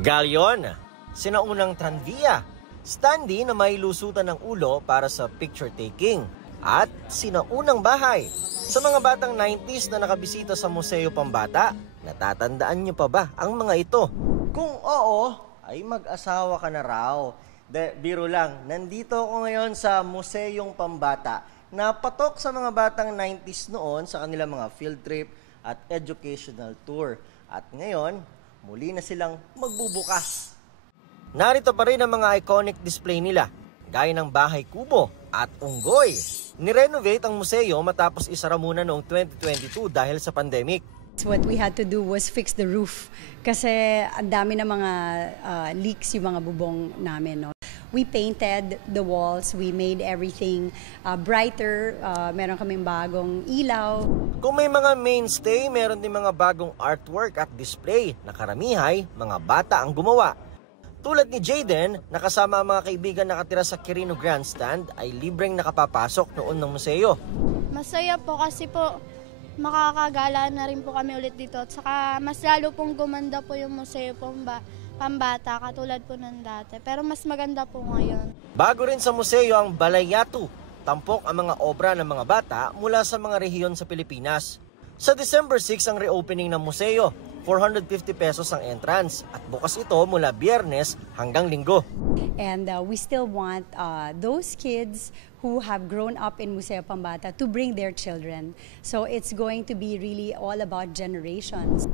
Galyon, sinaunang tranvia, standee na may lusutan ng ulo para sa picture taking, at sinaunang bahay. Sa mga batang 90s na nakabisita sa Museo Pambata, natatandaan niyo pa ba ang mga ito? Kung oo, ay mag-asawa ka na raw. Biro lang, nandito ako ngayon sa Museong Pambata na patok sa mga batang 90s noon sa kanilang mga field trip at educational tour. At ngayon, muli na silang magbubukas. Narito pa rin ang mga iconic display nila, gaya ng bahay kubo at unggoy. Nirenovate ang museo matapos isara muna noong 2022 dahil sa pandemic. What we had to do was fix the roof kasi ang dami na mga leaks yung mga bubong namin. No? We painted the walls, we made everything brighter, meron kaming bagong ilaw. Kung may mga mainstay, meron din mga bagong artwork at display na karamihay mga bata ang gumawa. Tulad ni Jayden, nakasama ang mga kaibigan nakatira sa Quirino Grandstand ay libreng nakapapasok noon ng museo. Masaya po kasi po makakagala na rin po kami ulit dito. At saka mas lalo pong gumanda po yung Museo Pambata katulad po ng dati. Pero mas maganda po ngayon. Bago rin sa museo ang Balayatu, tampok ang mga obra ng mga bata mula sa mga rehiyon sa Pilipinas. Sa December 6 ang reopening ng museo. 450 pesos ang entrance at bukas ito mula Biyernes hanggang Linggo. And we still want those kids who have grown up in Museo Pambata to bring their children. So it's going to be really all about generations.